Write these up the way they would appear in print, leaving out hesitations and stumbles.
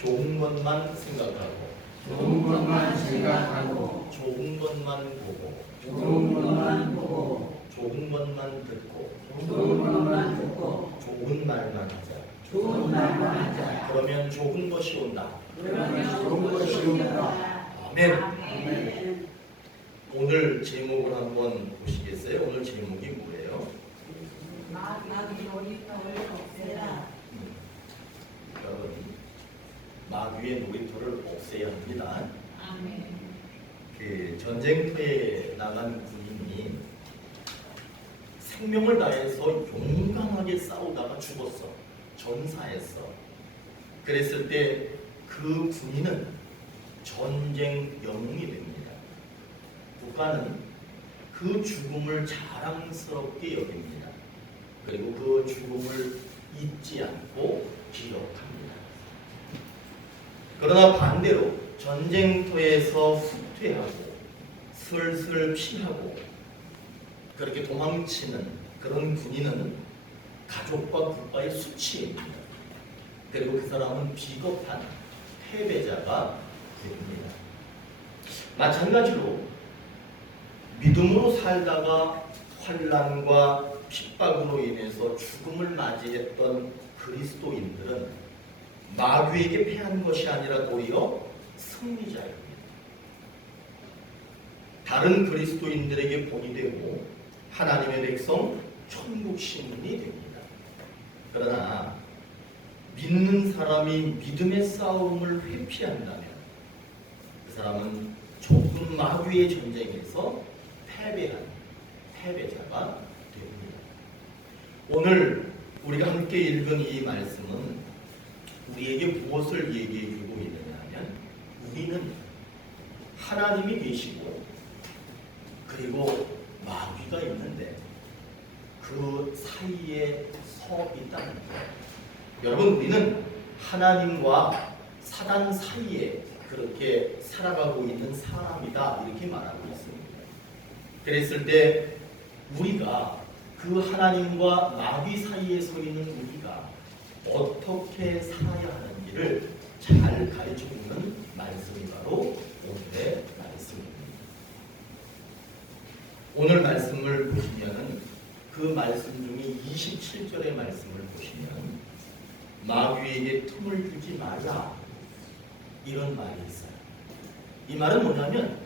좋은 것만 생각하고 좋은 것만 생각하고 좋은 것만 보고 좋은 것만 보고 좋은 것만 듣고 좋은 것만 듣고 좋은 말만 하자. 좋은 말만 하자. 그러면 좋은 것이 온다. 그러면 좋은 것이 온다. 아멘. 아멘. 오늘 제목을 한번 보시겠어요? 오늘 제목이 뭐예요? 여러분, 마귀의 놀이터를 없애야 합니다. 그 전쟁터에 나간 군인이 생명을 다해서 용감하게 싸우다가 죽었어. 전사했어. 그랬을 때 그 군인은 전쟁 영웅이 됩니다. 국가는 그 죽음을 자랑스럽게 여깁니다. 그리고 그 죽음을 잊지 않고 기억합니다. 그러나 반대로 전쟁터에서 후퇴하고 슬슬 피하고 그렇게 도망치는 그런 군인은 가족과 국가의 수치입니다. 그리고 그 사람은 비겁한 패배자가 됩니다. 마찬가지로 믿음으로 살다가 환난과 핍박으로 인해서 죽음을 맞이했던 그리스도인들은 마귀에게 패한 것이 아니라 도리어 승리자입니다. 다른 그리스도인들에게 본이 되고 하나님의 백성 천국 시민이 됩니다. 그러나 믿는 사람이 믿음의 싸움을 회피한다면 그 사람은 좁은 마귀의 전쟁에서 패배한 패배자가 됩니다. 오늘 우리가 함께 읽은 이 말씀은 우리에게 무엇을 얘기해주고 있느냐 하면 우리는 하나님이 계시고 그리고 마귀가 있는데 그 사이에 서 있다는 거예요. 여러분, 우리는 하나님과 사단 사이에 그렇게 살아가고 있는 사람이다 이렇게 말하고 있습니다. 그랬을 때 우리가 그 하나님과 마귀 사이에 서 있는 우리가 어떻게 살아야 하는지를 잘 가르쳐주는 말씀이 바로 오늘의 말씀입니다. 오늘 말씀을 보시면은 그 말씀 중에 27절의 말씀을 보시면 마귀에게 틈을 주지 말라 이런 말이 있어요. 이 말은 뭐냐면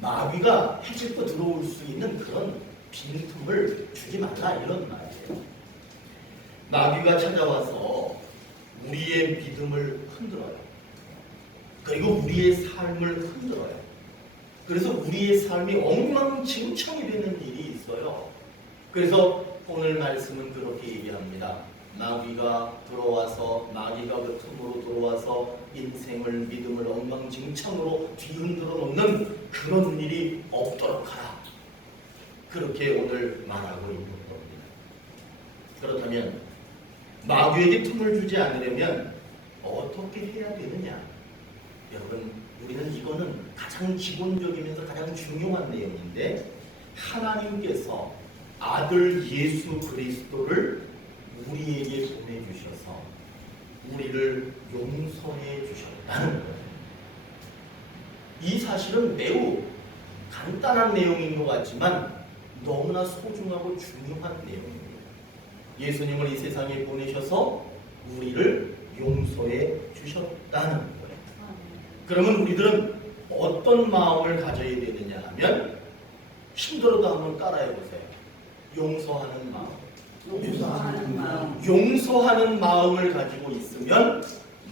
마귀가 해집고 들어올 수 있는 그런 빈틈을 주지 말라 이런 말이에요. 마귀가 찾아와서 우리의 믿음을 흔들어요. 그리고 우리의 삶을 흔들어요. 그래서 우리의 삶이 엉망진창이 되는 일이 있어요. 그래서 오늘 말씀은 그렇게 얘기합니다. 마귀가 그 틈으로 들어와서 인생을 믿음을 엉망진창으로 뒤흔들어 놓는 그런 일이 없도록 하라. 그렇게 오늘 말하고 있는 겁니다. 그렇다면 마귀에게 틈을 주지 않으려면 어떻게 해야 되느냐? 여러분, 우리는 이거는 가장 기본적이면서 가장 중요한 내용인데 하나님께서 아들 예수 그리스도를 우리에게 보내주셔서 우리를 용서해 주셨다는 거예요. 이 사실은 매우 간단한 내용인 것 같지만 너무나 소중하고 중요한 내용입니다. 예수님을 이 세상에 보내셔서 우리를 용서해 주셨다는 거예요. 그러면 우리들은 어떤 마음을 가져야 되느냐 하면 힘들어도 한번 따라해 보세요. 용서하는 마음. 용서하는 마음을 가지고 있으면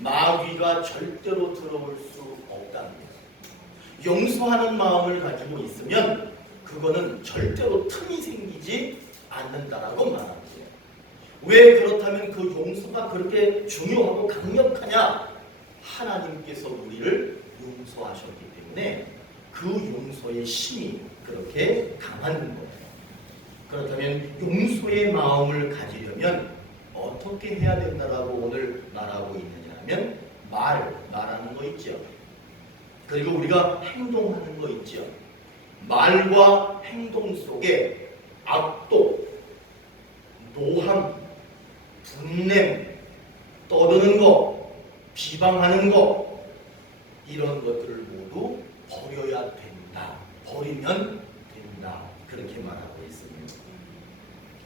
마귀가 절대로 들어올 수 없다는 거예요. 용서하는 마음을 가지고 있으면 그거는 절대로 틈이 생기지 않는다라고 말합니다. 왜 그렇다면 그 용서가 그렇게 중요하고 강력하냐? 하나님께서 우리를 용서하셨기 때문에 그 용서의 힘이 그렇게 강한 거예요. 그렇다면 용서의 마음을 가지려면 어떻게 해야 된다라고 오늘 말하고 있느냐 하면 말하는 거 있죠. 그리고 우리가 행동하는 거 있죠. 말과 행동 속에 악독, 노함, 분냄, 떠드는 거, 비방하는 것, 이런 것들을 모두 버려야 된다. 버리면 된다. 그렇게 말하고 있습니다.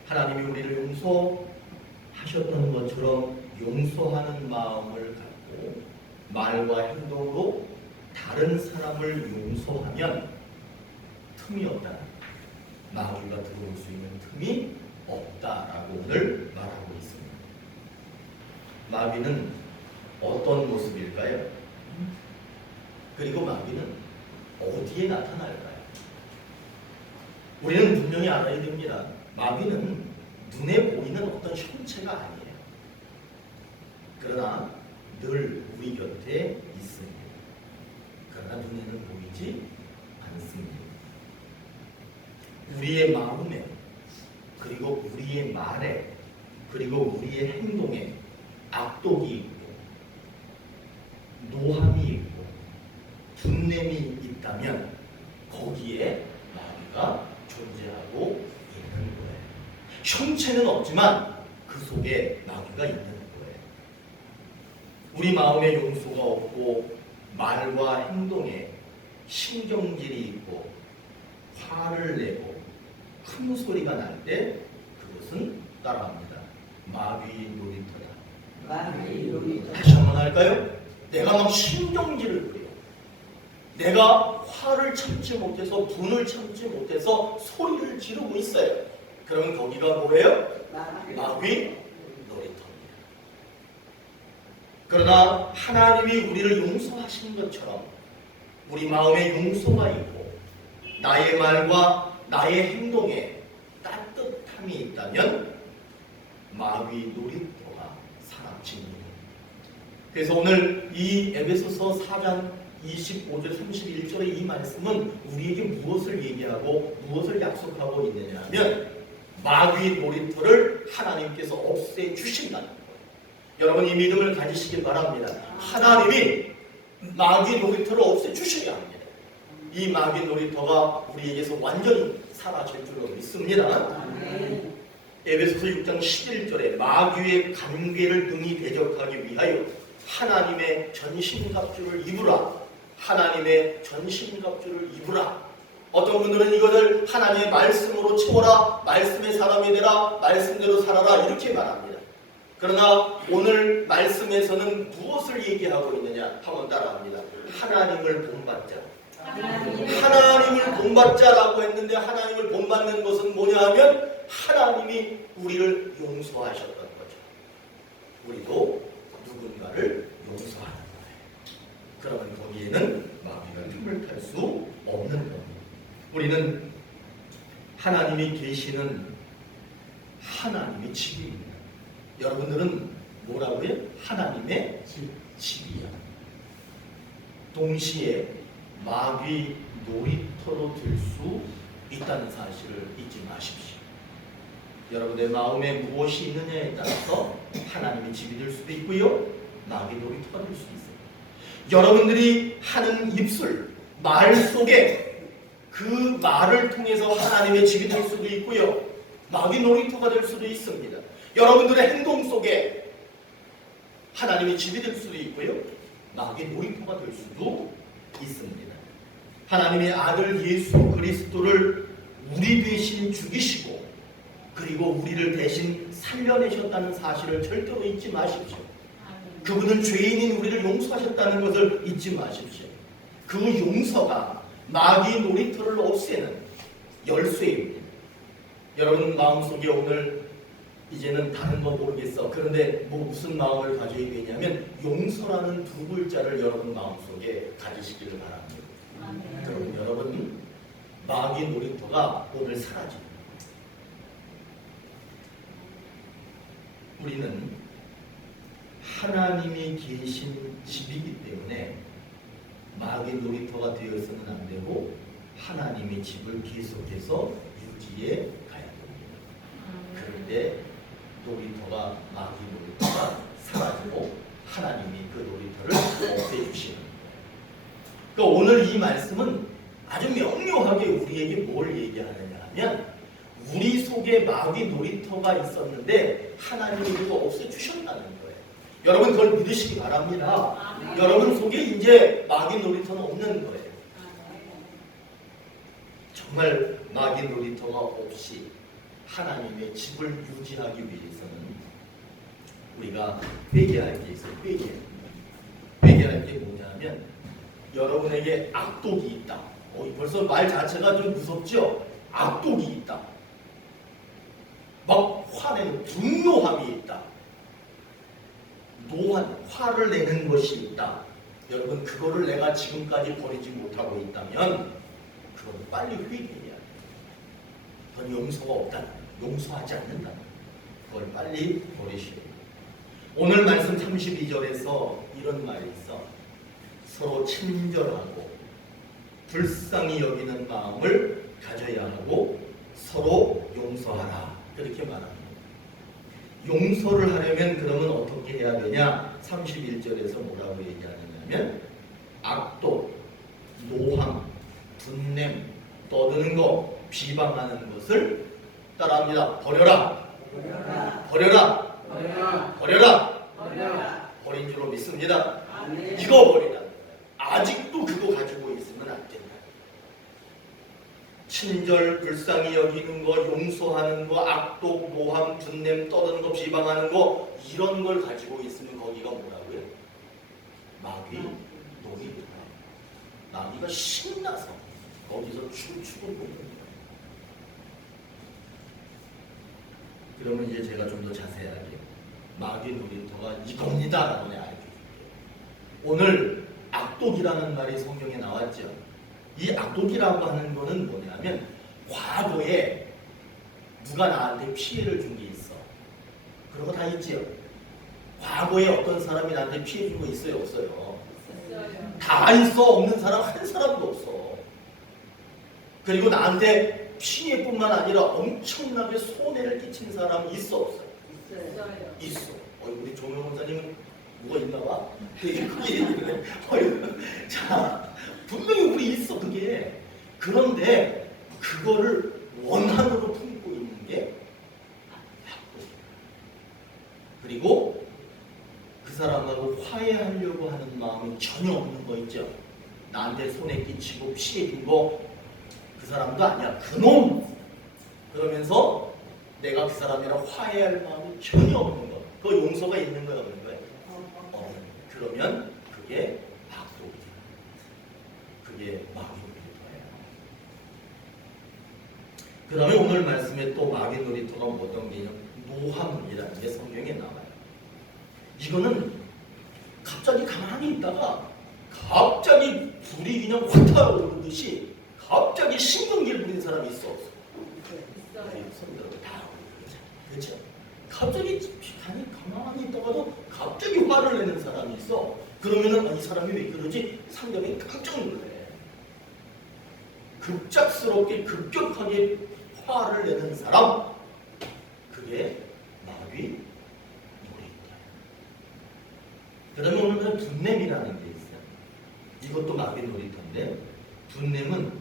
하나님이 우리를 용서하셨던 것처럼 용서하는 마음을 갖고 말과 행동으로 다른 사람을 용서하면 틈이 없다. 마귀가 들어올 수 있는 틈이 없다라고 오늘 말하고 있습니다. 마귀는 어떤 모습일까요? 그리고 마귀는 어디에 나타날까요? 우리는 분명히 알아야 됩니다. 마귀는 눈에 보이는 어떤 형체가 아니에요. 그러나 늘 우리 곁에 있습니다. 그러나 눈에는 보이지 않습니다. 우리의 마음에, 그리고 우리의 말에, 그리고 우리의 행동에 악독이 있고 노함이 있고 분냄이 있다면 거기에 마귀가 존재하고 있는 거예요. 형체는 없지만 그 속에 마귀가 있는 거예요. 우리 마음에 용서가 없고 말과 행동에 신경질이 있고 화를 내고 큰 소리가 날 때 그것은 따라합니다. 마귀의 놀이터다. 마귀의 놀이터. 다시 한번 할까요? 내가 막 신경질을 부려. 내가 화를 참지 못해서 분을 참지 못해서 소리를 지르고 있어요. 그러면 거기가 뭐예요? 마귀 놀이터입니다. 그러나 하나님이 우리를 용서하신 것처럼 우리 마음에 용서가 있고 나의 말과 나의 행동에 따뜻함이 있다면 마귀 놀이터가 사라집니다. 그래서 오늘 이 에베소서 4장 25절 31절의 이 말씀은 우리에게 무엇을 얘기하고 무엇을 약속하고 있느냐 하면 마귀 놀이터를 하나님께서 없애주신다는 거예요. 여러분 이 믿음을 가지시길 바랍니다. 하나님이 마귀 놀이터를 없애주셔야 합니다. 이 마귀 놀이터가 우리에게서 완전히 사라질 줄로 믿습니다. 에베소서 6장 11절에 마귀의 관계를 능히 대적하기 위하여 하나님의 전신갑주를 입으라. 하나님의 전신갑주를 입으라. 어떤 분들은 이것을 하나님의 말씀으로 채워라. 말씀의 사람이 되라. 말씀대로 살아라. 이렇게 말합니다. 그러나 오늘 말씀에서는 무엇을 얘기하고 있느냐 한번 따라합니다. 하나님을 본받자. 하나님을 본받자라고 했는데 하나님을 본받는 것은 뭐냐 하면 하나님이 우리를 용서하셨던 거죠. 우리도 누군가를 용서하는 거예요. 그러면 거기에는 마귀가 틈을 탈 수 없는 겁니다. 우리는 하나님이 계시는 하나님의 집입니다. 여러분들은 뭐라고요? 하나님의 집이야. 동시에 마귀 놀이터로 될 수 있다는 사실을 잊지 마십시오. 여러분의 마음에 무엇이 있느냐에 따라서 하나님의 집이 될 수도 있고요, 마귀 놀이터가 될 수도 있어요. 여러분들이 하는 입술, 말 속에 그 말을 통해서 하나님의 집이 될 수도 있고요, 마귀 놀이터가 될 수도 있습니다. 여러분들의 행동 속에 하나님의 집이 될 수도 있고요, 마귀 놀이터가 될 수도 있습니다. 하나님의 아들 예수 그리스도를 우리 대신 죽이시고 그리고 우리를 대신 살려내셨다는 사실을 절대로 잊지 마십시오. 그분은 죄인인 우리를 용서하셨다는 것을 잊지 마십시오. 그 용서가 마귀 놀이터를 없애는 열쇠입니다. 여러분 마음속에 오늘 이제는 다른 거 모르겠어. 그런데 뭐 무슨 마음을 가져야 되냐면 용서라는 두 글자를 여러분 마음속에 가지시기를 바랍니다. 그럼 여러분 마귀 놀이터가 오늘 사라집니다. 우리는 하나님이 계신 집이기 때문에 마귀 놀이터가 되어서는 안 되고 하나님의 집을 계속해서 유지해 가야 됩니다. 그런데 놀이터가 마귀 놀이터가 사라지고 하나님이 그 놀이터를 없애주시는 거예요. 그러니까 오늘 이 말씀은 아주 명료하게 우리에게 뭘 얘기하느냐 하면 우리 속에 마귀 놀이터가 있었는데 하나님이 그거 없애주셨다는 거예요. 여러분 그걸 믿으시기 바랍니다. 아멘. 여러분 속에 이제 마귀 놀이터는 없는 거예요. 정말 마귀 놀이터가 없이 하나님의 집을 유지하기 위해서는 우리가 회개할 게 있어요. 회개할 게 뭐냐면 여러분에게 악독이 있다. 벌써 말 자체가 좀 무섭죠? 악독이 있다. 막 화내는 분노함이 있다. 화를 내는 것이 있다. 여러분 그거를 내가 지금까지 버리지 못하고 있다면 그건 빨리 회개해야 돼. 그건 용서가 없다. 용서하지 않는다. 그걸 빨리 버리셔야 돼. 오늘 말씀 32절에서 이런 말이 있어. 서로 친절하고 불쌍히 여기는 마음을 가져야 하고 서로 용서하라. 그렇게 말합니다. 용서를 하려면 그러면 어떻게 해야 되냐? 31절에서 뭐라고 얘기하느냐면 악독, 노함, 분냄, 떠드는 거, 비방하는 것을 따라합니다. 버려라. 버린 줄로 믿습니다. 이거 버리라. 아직도 그거 가지고 있으면 안 된다. 친절, 불쌍히 여기는 거, 용서하는 거, 악독, 노함, 분냄, 떠드는 거, 비방하는 거 이런 걸 가지고 있으면 거기가 뭐라고요? 마귀 놀이터라. 마귀가 신나서 거기서 춤추고 보는 거예요. 그러면 이제 제가 좀 더 자세하게 마귀 놀이터가 이겁니다라고 내가 알려줄게요. 오늘 악독이라는 말이 성경에 나왔죠. 이 악독이라고 하는 거는 뭐냐면 과거에 누가 나한테 피해를 준 게 있어. 그런 거 다 있지요. 과거에 어떤 사람이 나한테 피해 준 거 있어요, 없어요? 다 있어. 없는 사람 한 사람도 없어. 그리고 나한테 피해뿐만 아니라 엄청나게 손해를 끼친 사람이 있어, 없어요? 있어. 우리 조명 원사님은 뭐가 있나 봐? 되게 크게 얘기해. 자, 분명히 우리 있어, 그게. 그런데 그거를 원한으로 품고 있는 게 악독이야. 그리고 그 사람하고 화해하려고 하는 마음이 전혀 없는 거 있죠. 나한테 손해 끼치고 피해 준 거 그 사람도 아니야. 그놈! 그러면서 내가 그 사람이랑 화해할 마음이 전혀 없는 거. 그 용서가 있는 거야, 없는 거야? 그러면 그게 악독이야. 그게 마귀 놀이터예요. 그 다음에 오늘 말씀에 또 마귀 놀이터가 어떤 개념? 노함이라는 게 성경에 나와요. 이거는 갑자기 가만히 있다가 갑자기 불이 그냥 확 타오르듯이 갑자기 신경질 부린 사람이 있어, 없어? 성도들 다 그렇죠? 갑자기 가만히 있다가도 갑자기 화를 내는 사람이 있어. 그러면은 이 사람이 왜 그러지? 상대방이 깜짝 놀래. 급작스럽게 급격하게 화를 내는 사람, 그게 마귀 놀이터예요. 그 다음에 오늘은 분냄이라는 게 있어요. 이것도 마귀 놀이터인데, 분냄은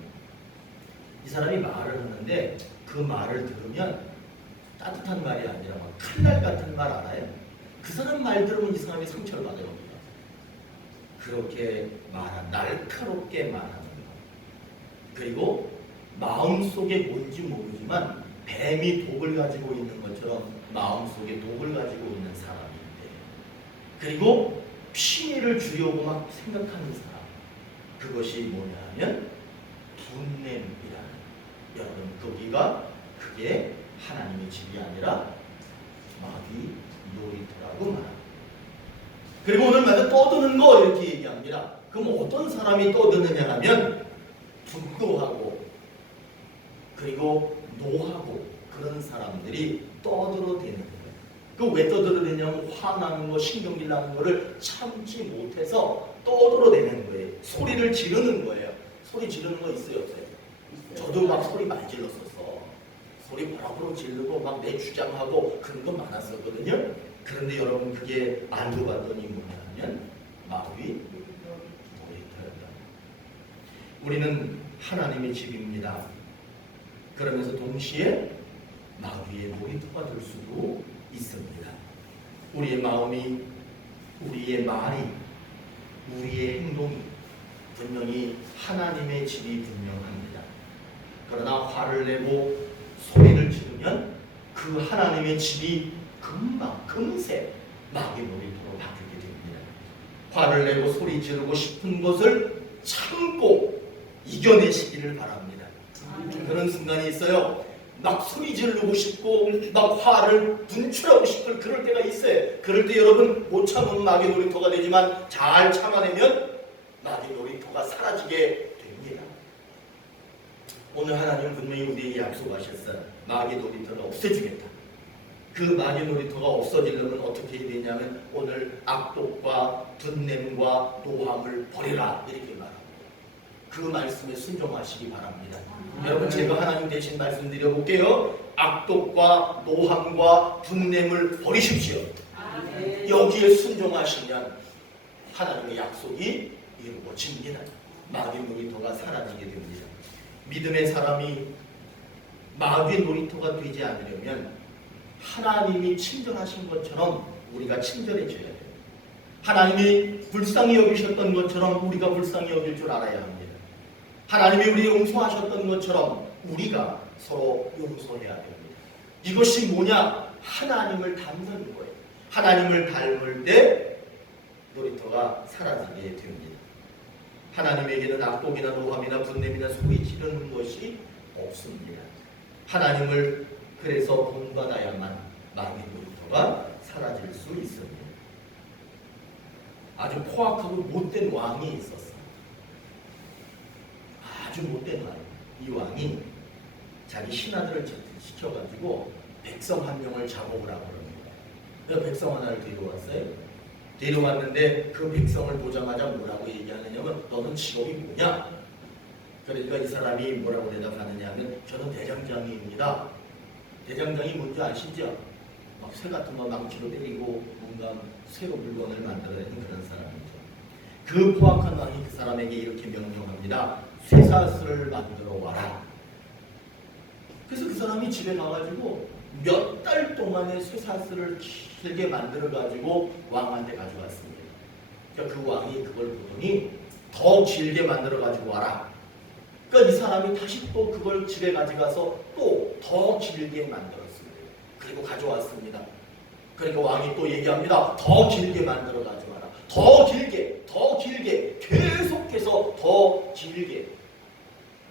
이 사람이 말을 하는데 그 말을 들으면 따뜻한 말이 아니라 막 칼날 같은 말 알아요? 그 사람 말 들으면 이 사람이 상처를 받아요. 그렇게 날카롭게 말하는 거. 그리고 마음속에 뭔지 모르지만 뱀이 독을 가지고 있는 것처럼 마음속에 독을 가지고 있는 사람인데, 그리고 피해를 주려고 막 생각하는 사람, 그것이 뭐냐 하면 분냄이라는, 여러분 거기가 그게 하나님의 집이 아니라 마귀 놀이터라고 말합니다. 그리고 오늘 말은 떠드는 거 이렇게 얘기합니다. 그럼 어떤 사람이 떠드느냐 하면 분노하고 그리고 노하고 그런 사람들이 떠들어대는 거예요. 그 왜 떠들어대냐면 화나는 거, 신경질 나는 거를 참지 못해서 떠들어대는 거예요. 소리를 지르는 거예요. 소리 지르는 거 있어요, 없어요? 저도 막 소리 많이 질렀었어. 소리 바라보러 지르고 막 내 주장하고 그런 거 많았었거든요. 그런데 여러분 그게 알고 봤더니 뭐냐면 마귀 놀이터였다. 우리는 하나님의 집입니다. 그러면서 동시에 마귀의 놀이터가 될 수도 있습니다. 우리의 마음이 우리의 말이, 우리의 행동이 분명히 하나님의 집이 분명합니다. 그러나 화를 내고 소리를 지르면 그 하나님의 집이 금방 금세 마귀 놀이터로 바뀌게 됩니다. 화를 내고 소리 지르고 싶은 것을 참고 이겨내시기를 바랍니다. 그런 순간이 있어요. 막 소리 지르고 싶고 막 화를 분출하고 싶을 그럴 때가 있어요. 그럴 때 여러분 못 참으면 마귀 놀이터가 되지만 잘 참아내면 마귀 놀이터가 사라지게 됩니다. 오늘 하나님은 분명히 우리에게 약속하셨어요. 마귀 놀이터를 없애주겠다. 그 마귀 놀이터가 없어지려면 어떻게 해야 되냐면 오늘 악독과 분냄과 노함을 버리라 이렇게 말합니다. 그 말씀에 순종하시기 바랍니다. 여러분 제가 하나님 대신 말씀드려볼게요. 악독과 노함과 분냄을 버리십시오. 여기에 순종하시면 하나님의 약속이 이루어집니다. 마귀 놀이터가 사라지게 됩니다. 믿음의 사람이 마귀 놀이터가 되지 않으려면 하나님이 친절하신 것처럼 우리가 친절해져야 돼요. 하나님이 불쌍히 여기셨던 것처럼 우리가 불쌍히 여길 줄 알아야 합니다. 하나님이 우리 용서하셨던 것처럼 우리가 서로 용서해야 됩니다. 이것이 뭐냐? 하나님을 닮는 거예요. 하나님을 닮을 때 놀이터가 사라지게 됩니다. 하나님에게는 악독이나 노함이나 분냄이나 소리 지르는 것이 없습니다. 하나님을 그래서 본받아야만 마귀 놀이터가 사라질 수 있습니다. 아주 포악하고 못된 왕이 있었어요. 아주 못된 왕. 이 왕이 자기 신하들을 시켜가지고 백성 한 명을 잡아오라고 합니다. 그래서 백성 하나를 데려왔어요. 데려왔는데 그 백성을 보자마자 뭐라고 얘기하느냐면 너는 직업이 뭐냐? 그러니까 이 사람이 뭐라고 대답하느냐 하면 저는 대장장이입니다. 대장장이 뭔지 아시죠? 막 새 같은 거 망치로 때리고 뭔가 새로 물건을 만들어내는 그런 사람이죠. 그 포악한 왕이 그 사람에게 이렇게 명령합니다. 쇠사슬을 만들어 와라. 그래서 그 사람이 집에 가가지고 몇 달 동안의 쇠사슬을 길게 만들어가지고 왕한테 가져왔습니다. 그러니까 그 왕이 그걸 보더니 더 길게 만들어가지고 와라. 그러니까 이 사람이 다시 또 그걸 집에 가져가서 또 더 길게 만들었습니다. 그리고 가져왔습니다. 그러니까 왕이 또 얘기합니다. 더 길게 만들어 가져와라. 더 길게 계속해서 더 길게.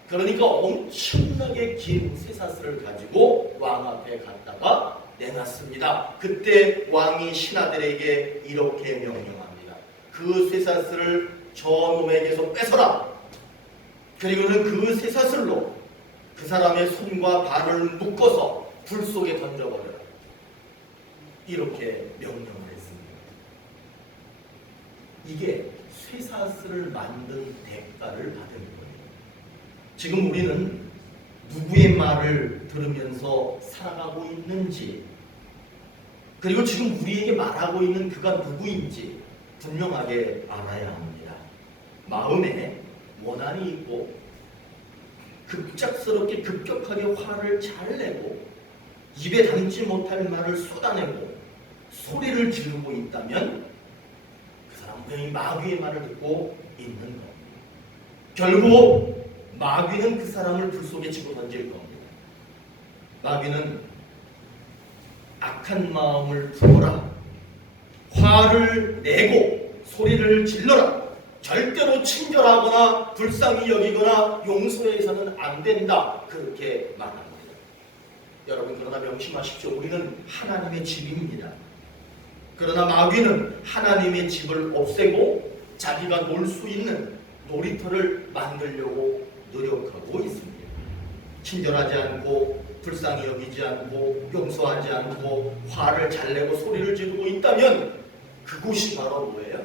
그러니까 엄청나게 긴 쇠사슬을 가지고 왕 앞에 갔다가 내놨습니다. 그때 왕이 신하들에게 이렇게 명령합니다. 그 쇠사슬을 저놈에게서 뺏어라. 그리고는 그 쇠사슬로 그 사람의 손과 발을 묶어서 불 속에 던져버려라. 이렇게 명령을 했습니다. 이게 쇠사슬을 만든 대가를 받은 거예요. 지금 우리는 누구의 말을 들으면서 살아가고 있는지, 그리고 지금 우리에게 말하고 있는 그가 누구인지 분명하게 알아야 합니다. 마음에 원한이 있고 급작스럽게 급격하게 화를 잘 내고 입에 담지 못할 말을 쏟아내고 소리를 지르고 있다면 그 사람은 분명히 마귀의 말을 듣고 있는 겁니다. 결국 마귀는 그 사람을 불 속에 집어 던질 겁니다. 마귀는 악한 마음을 품어라. 화를 내고 소리를 질러라. 절대로 친절하거나 불쌍히 여기거나 용서해서는 안 된다. 그렇게 말합니다. 여러분 그러나 명심하십시오. 우리는 하나님의 집입니다. 그러나 마귀는 하나님의 집을 없애고 자기가 놀 수 있는 놀이터를 만들려고 노력하고 있습니다. 친절하지 않고 불쌍히 여기지 않고 용서하지 않고 화를 잘 내고 소리를 지르고 있다면 그곳이 바로 뭐예요?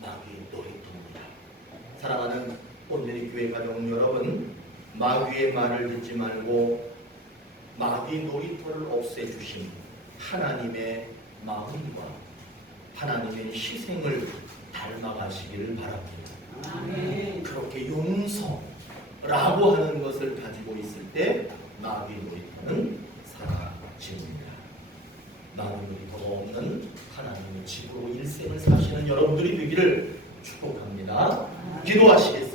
마귀 놀이터입니다. 사랑하는 온누리 교회 가족 여러분, 마귀의 말을 듣지 말고 마귀 놀이터를 없애주신 하나님의 마음과 하나님의 희생을 닮아가시기를 바랍니다. 아멘. 그렇게 용서라고 하는 것을 가지고 있을 때 마귀 놀이터는 사라집니다. 마귀 놀이터가 없는 하나님의 집으로 일생을 사시는 여러분들이 되기를 축복합니다. 기도하시겠습니다.